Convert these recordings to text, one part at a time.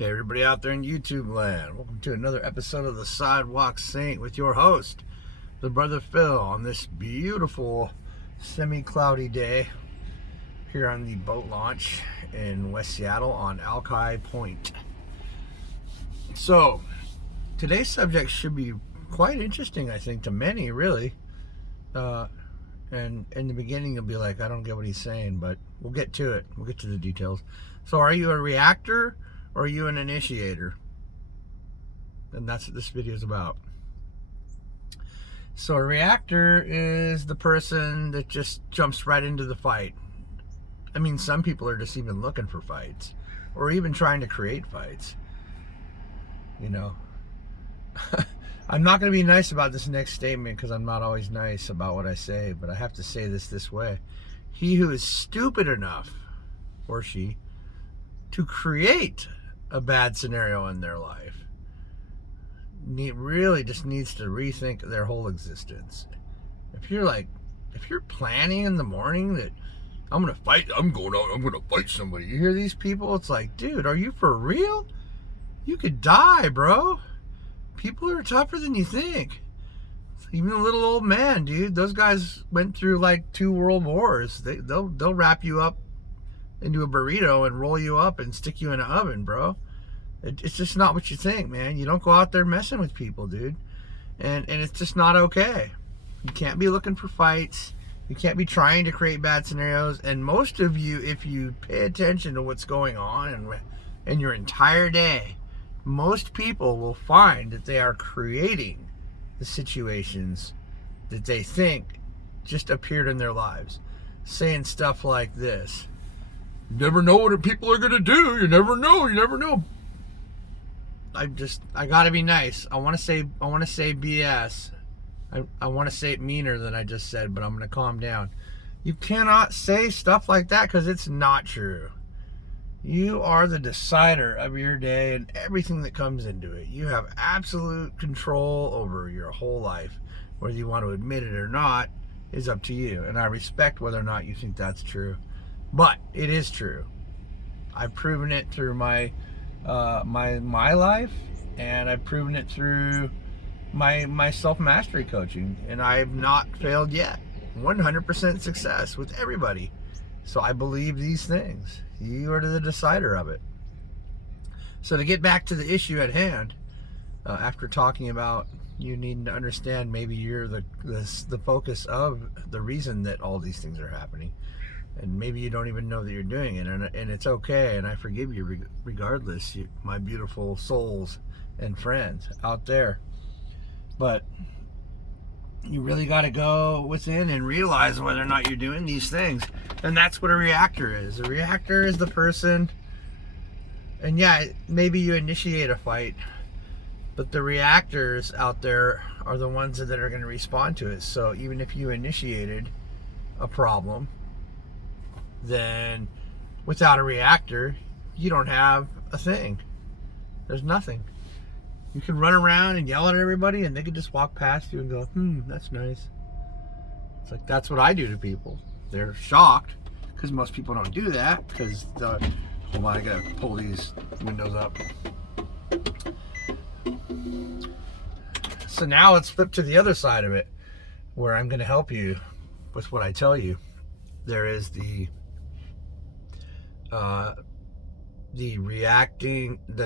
Hey, everybody out there in YouTube land. Welcome to another episode of the Sidewalk Saint with your host, the Brother Phil, on this beautiful semi-cloudy day here on the boat launch in West Seattle on Alki Point. So, today's subject should be quite interesting, I think, to many, really. And in the beginning, you'll be like, I don't get what he's saying, but we'll get to it. We'll get to the details. So, are you a reactor? Or are you an initiator? And that's what this video is about. So a reactor is the person that just jumps right into the fight. I mean, some people are just even looking for fights, or even trying to create fights. You know, I'm not going to be nice about this next statement because I'm not always nice about what I say, but I have to say this way. He who is stupid enough, or she, to create a bad scenario in their life really just needs to rethink their whole existence. If you're planning in the morning that I'm gonna fight somebody, you hear these people, it's like, dude, are you for real? You could die, bro. People are tougher than you think. Even a little old man, dude, those guys went through like 2 world wars. They'll wrap you up into a burrito and roll you up and stick you in an oven, bro. It's just not what you think, man. You don't go out there messing with people, dude. And it's just not okay. You can't be looking for fights. You can't be trying to create bad scenarios. And most of you, if you pay attention to what's going on in your entire day, most people will find that they are creating the situations that they think just appeared in their lives. Saying stuff like this: you never know what people are going to do. You never know. I gotta be nice. I want to say BS. I want to say it meaner than I just said, but I'm going to calm down. You cannot say stuff like that because it's not true. You are the decider of your day and everything that comes into it. You have absolute control over your whole life. Whether you want to admit it or not is up to you. And I respect whether or not you think that's true. But it is true. I've proven it through my life, and I've proven it through my self-mastery coaching, and I've not failed yet. 100% success with everybody. So I believe these things. You are the decider of it. So to get back to the issue at hand, after talking about you needing to understand maybe you're the focus of the reason that all these things are happening. And maybe you don't even know that you're doing it, and it's okay, and I forgive you regardless, my beautiful souls and friends out there. But you really got to go within and realize whether or not you're doing these things. And that's what a reactor is. A reactor is the person, and yeah, maybe you initiate a fight, but the reactors out there are the ones that are going to respond to it. So even if you initiated a problem, then without a reactor, you don't have a thing. There's nothing. You can run around and yell at everybody, and they can just walk past you and go, that's nice. It's like, that's what I do to people. They're shocked, because most people don't do that, because hold on, I gotta pull these windows up. So now let's flip to the other side of it, where I'm gonna help you with what I tell you. There is the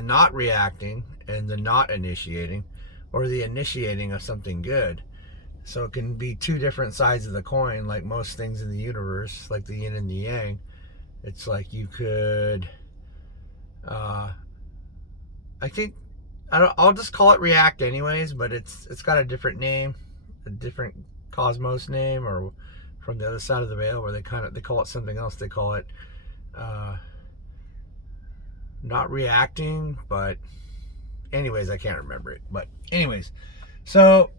not reacting, and the not initiating, or the initiating of something good. So it can be 2 different sides of the coin, like most things in the universe, like the yin and the yang. It's like you could, I think, I'll just call it react anyways, but it's got a different name, a different cosmos name, or from the other side of the veil, where they call it something else. They call it not reacting, but anyways, I can't remember it. But anyways, so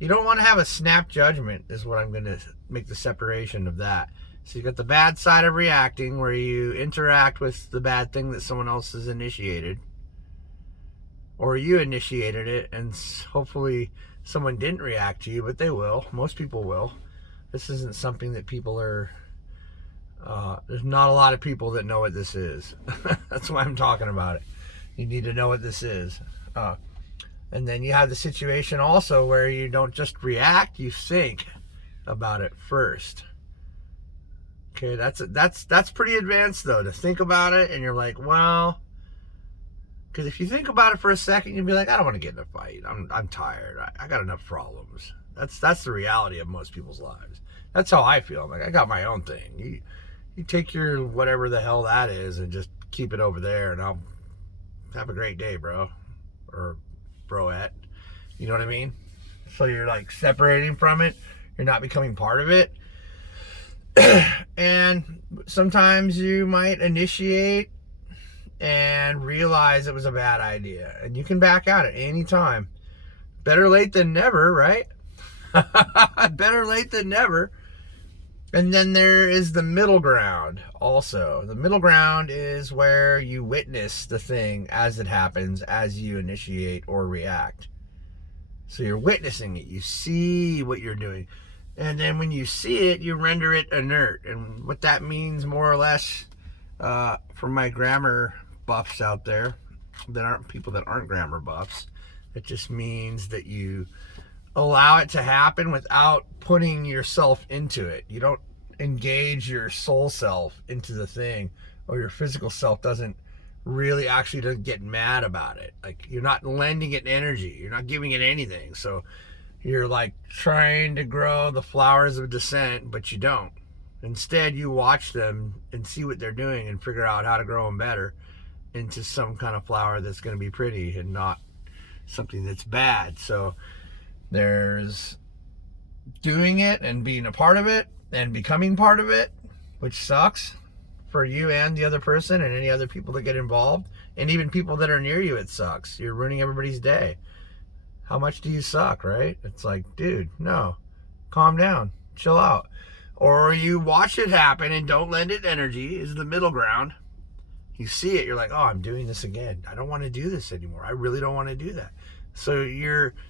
you don't want to have a snap judgment, is what I'm going to make the separation of that. So you got the bad side of reacting, where you interact with the bad thing that someone else has initiated, or you initiated it, and hopefully someone didn't react to you, but they will. Most people will. This isn't something that people are there's not a lot of people that know what this is. That's why I'm talking about it. You need to know what this is. And then you have the situation also where you don't just react, you think about it first. Okay, that's pretty advanced though, to think about it and you're like, well, because if you think about it for a second, you'll be like, I don't want to get in a fight. I'm tired. I got enough problems. That's the reality of most people's lives. That's how I feel. I'm like, I got my own thing. You take your whatever the hell that is and just keep it over there, and I'll have a great day, bro, or broette. You know what I mean? So you're like separating from it. You're not becoming part of it. And sometimes you might initiate and realize it was a bad idea, and you can back out at any time. Better late than never, right? Better late than never. And then there is the middle ground also. The middle ground is where you witness the thing as it happens, as you initiate or react. So you're witnessing it. You see what you're doing. And then when you see it, you render it inert. And what that means, more or less, for my grammar buffs out there, that aren't people that aren't grammar buffs, it just means that you allow it to happen without putting yourself into it. You don't engage your soul self into the thing, or your physical self doesn't get mad about it. Like, you're not lending it energy, you're not giving it anything. So you're like trying to grow the flowers of dissent, but you don't. Instead, you watch them and see what they're doing and figure out how to grow them better into some kind of flower that's going to be pretty and not something that's bad. So there's doing it and being a part of it and becoming part of it, which sucks for you and the other person and any other people that get involved, and even people that are near you. It sucks. You're ruining everybody's day. How much do you suck, right? It's like, dude, no, calm down, chill out. Or you watch it happen and don't lend it energy, is the middle ground. You see it, you're like, oh, I'm doing this again. I don't want to do this anymore. I really don't want to do that. So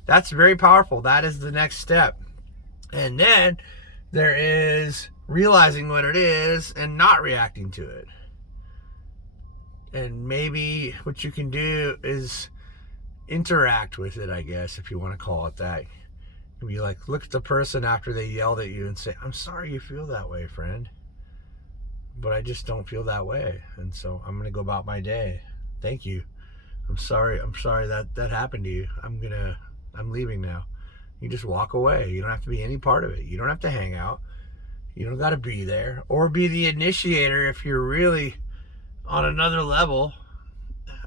that's very powerful. That is the next step. And then there is realizing what it is and not reacting to it. And maybe what you can do is interact with it, I guess, if you want to call it that. You be like, look at the person after they yelled at you and say, I'm sorry you feel that way, friend, but I just don't feel that way, and so I'm gonna go about my day. Thank you. I'm sorry that happened to you. I'm leaving now. You just walk away. You don't have to be any part of it. You don't have to hang out. You don't got to be there or be the initiator if you're really on another level.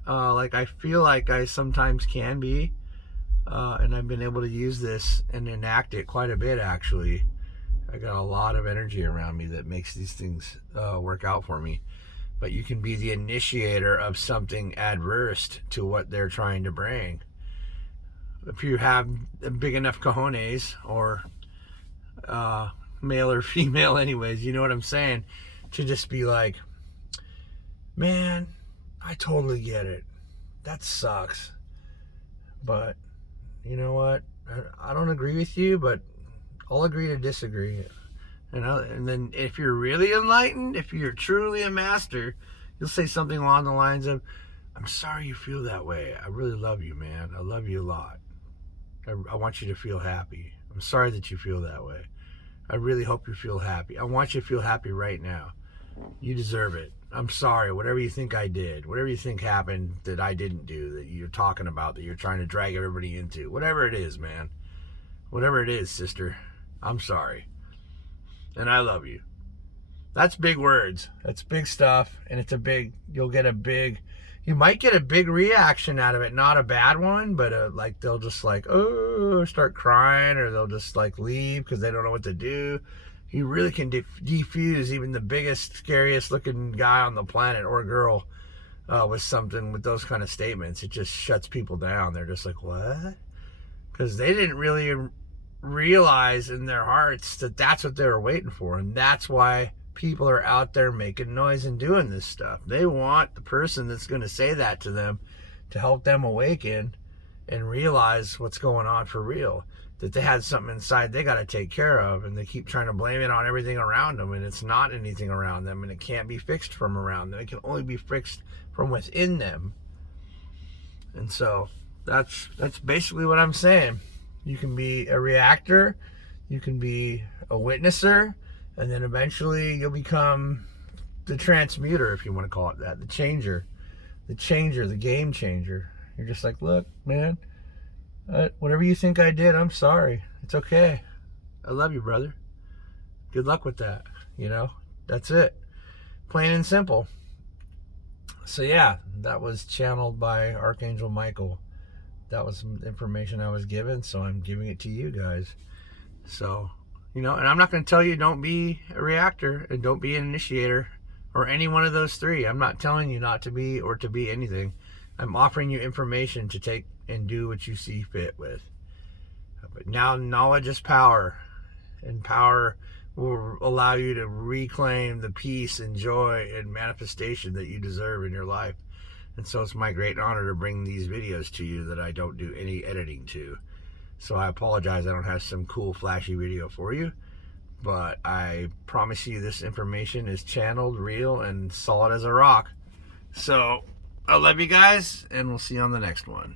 Like I feel like I sometimes can be, and I've been able to use this and enact it quite a bit, actually. I got a lot of energy around me that makes these things work out for me. But you can be the initiator of something adverse to what they're trying to bring. If you have big enough cojones, or male or female anyways, you know what I'm saying, to just be like, man, I totally get it. That sucks. But you know what? I don't agree with you, but I'll agree to disagree. And then if you're really enlightened, if you're truly a master, you'll say something along the lines of, I'm sorry you feel that way. I really love you, man. I love you a lot. I want you to feel happy. I'm sorry that you feel that way. I really hope you feel happy. I want you to feel happy right now. You deserve it. I'm sorry. Whatever you think I did, whatever you think happened that I didn't do, that you're talking about, that you're trying to drag everybody into, whatever it is, man. Whatever it is, sister, I'm sorry. And I love you. That's big words. That's big stuff. And you might get a big reaction out of it. Not a bad one, but like they'll just like, oh, start crying, or they'll just like leave because they don't know what to do. You really can defuse even the biggest, scariest looking guy on the planet, or girl, with something, with those kind of statements. It just shuts people down. They're just like, what? Because they didn't really realize in their hearts that that's what they were waiting for. And that's why people are out there making noise and doing this stuff. They want the person that's going to say that to them to help them awaken and realize what's going on for real, that they had something inside they got to take care of, and they keep trying to blame it on everything around them, and it's not anything around them, and it can't be fixed from around them. It can only be fixed from within them. And so that's basically what I'm saying. You can be a reactor, you can be a witnesser, and then eventually you'll become the transmuter, if you want to call it that, the changer, the game changer. You're just like, look, man, whatever you think I did, I'm sorry. It's okay. I love you, brother. Good luck with that. You know, that's it. Plain and simple. So yeah, that was channeled by Archangel Michael. That was some information I was given, so I'm giving it to you guys. So, you know, and I'm not going to tell you don't be a reactor and don't be an initiator or any one of those three. I'm not telling you not to be or to be anything. I'm offering you information to take and do what you see fit with. But now knowledge is power, and power will allow you to reclaim the peace and joy and manifestation that you deserve in your life. And so it's my great honor to bring these videos to you that I don't do any editing to. So I apologize I don't have some cool flashy video for you, but I promise you this information is channeled, real, and solid as a rock. So I love you guys, and we'll see you on the next one.